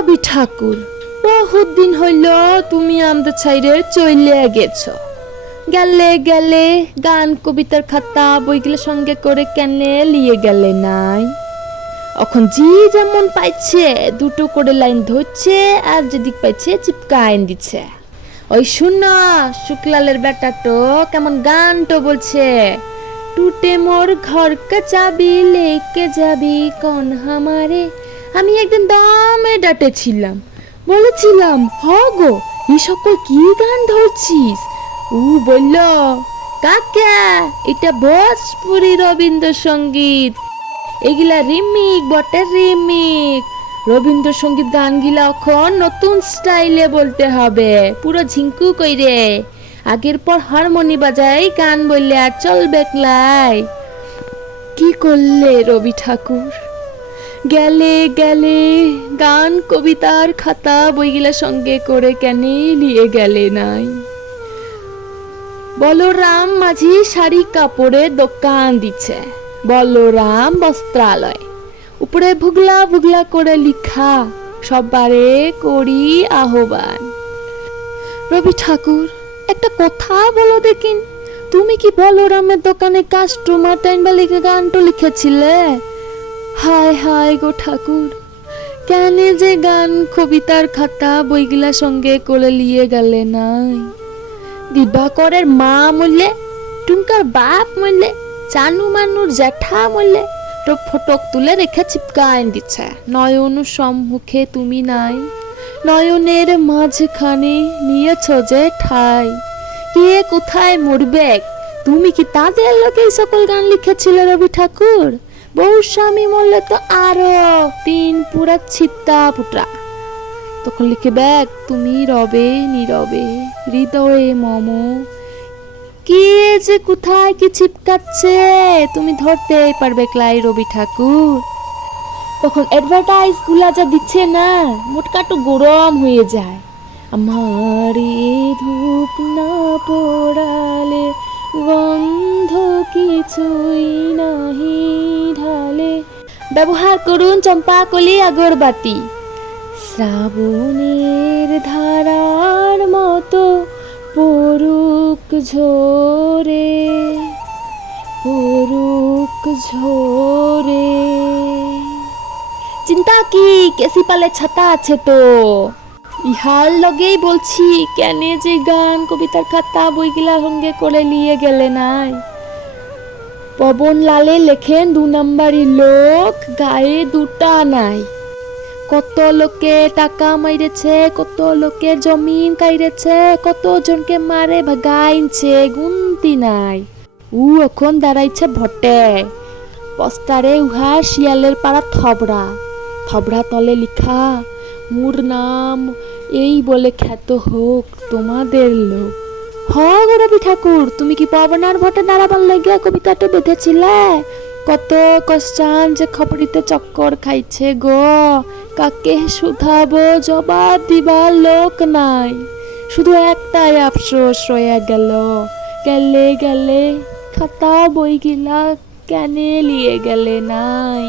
রবি ঠাকুর, বহুত দিন হইল তুমি আমাদের ছাইরে চইলে গেছ। গেলে গেলে গান কবিতার খাতা বইগুলো সঙ্গে করে কেনে লিয়ে গেলে নাই? এখন জি যেমন পাইছে দুটো করে লাইন ধরছে, আর যেদিক পাইছে চিপকা আইন দিচ্ছে। ওই শুনো, শুক্লালের বেটাটো কেমন গানটো বলছে, টুটে মোর ঘর কা চাবি লেকে যাবি কোন হামারে। আমি একদিন দামে ডাটেছিলাম, বলেছিলাম হ গো এই সকল কি গান ধরছিস? ও বলল, কাকা এটা ভোজপুরি রবীন্দ্রসঙ্গীত, এগুলা রিমিক বটে রিমিক। রবীন্দ্রসঙ্গীত গানগুলা এখন নতুন স্টাইলে বলতে হবে, পুরো ঝিঙ্কু কইরে। আগের পর হারমোনি বাজাই গান বললে আর চলবে ক্লাই? কি করলে রবি ঠাকুর? গেলে গেলে গান কবিতার খাতা বইগুলা সঙ্গে করে কেনে নিয়ে গেলে নাই? বলরাম মাঝি শাড়ি কাপড়ের দোকান দিচ্ছে, বলরাম বস্ত্রালয়। উপরে ভুগলা ভুগলা করে লিখা, সবারে করি আহ্বান। রবি ঠাকুর, একটা কথা বলো দেখিন, তুমি কি বলরামের দোকানে কাস্টমার টাইমবা লিখে গানটা লিখেছিলে? হায় হায় গো ঠাকুর, কেন যে গান কবিতার খাতা বইগুলা সঙ্গে করে লিয়ে গেলে নাই? দিবাকরের মা মরলে, টুঙ্কার বাপ মরলে, চানু মানুর জ্যাঠা মরলে ফটক তুলে রেখে চিপকা আইন দিচ্ছে। নয়ন সম্মুখে তুমি নাই, নয়নের মাঝখানে নিয়েছ যে ঠাই। কে কোথায় মরবে? তুমি কি তাদের লোকে এই সকল গান লিখেছিলে রবি ঠাকুর? বউ স্বামী মরলে তো আরো তিন পুরা ছিত্তা পুটরা। তখন লিখে ব্যাগ তুমি রবে নীরবে হৃদয়ে মম। কে যে কোথায় কি চিপকাচ্ছে তুমি ধরতেই পারবে ক্লাই রবি ঠাকুর? তখন অ্যাডভার্টাইজ গুলা যা দিচ্ছে না, মোটকাটু গরম হয়ে যায়। আমার ধূপ না পোড়ালে গন্ধ কিছুই নাহি ঢালে, ব্যবহার করুন চম্পাকলি আগরবাতি। শ্রাবণের ধারার মতো পড়ুক ঝরে, পড়ুক ঝরে। চিন্তা কি, কেসি পালে ছাতা আছে তো। ইহার লগেই বলছি কেন যে গান কবিতার খাতা বইগুলা সঙ্গে করে নিয়ে গেলে নাই? পবন লালে লেখেন 2 নাম্বারি লোক, গায়ে দুটা নাই। কত লোকে টাকা মাইরেছে, কত লোকে জমিন কাইরেছে, কত জনকে মারে ভাগাইছে, গুনতি নাই। উ এখন দাঁড়াইছে ভটে, পোস্টারে উহা শিয়ালের পাড়া থবড়া, থবড়া তলে লিখা, মোর নাম এই বলে খ্যাত হোক তোমাদের লোক। হ গো রবি ঠাকুর, তুমি কি পবনার ভটে দাঁড়াবার লাগিয়া কবিতাটা বেঁধেছিলে? কত কষ্টান যে খবরিতে চক্কর খাইছে গো, কাকে শুধাবো, জবাব দিবার লোক নাই। শুধু একটাই আফসোস রয়ে গেল, গেলে গেলে খাতা বইগুলা কেনে লিয়ে গেলে নাই?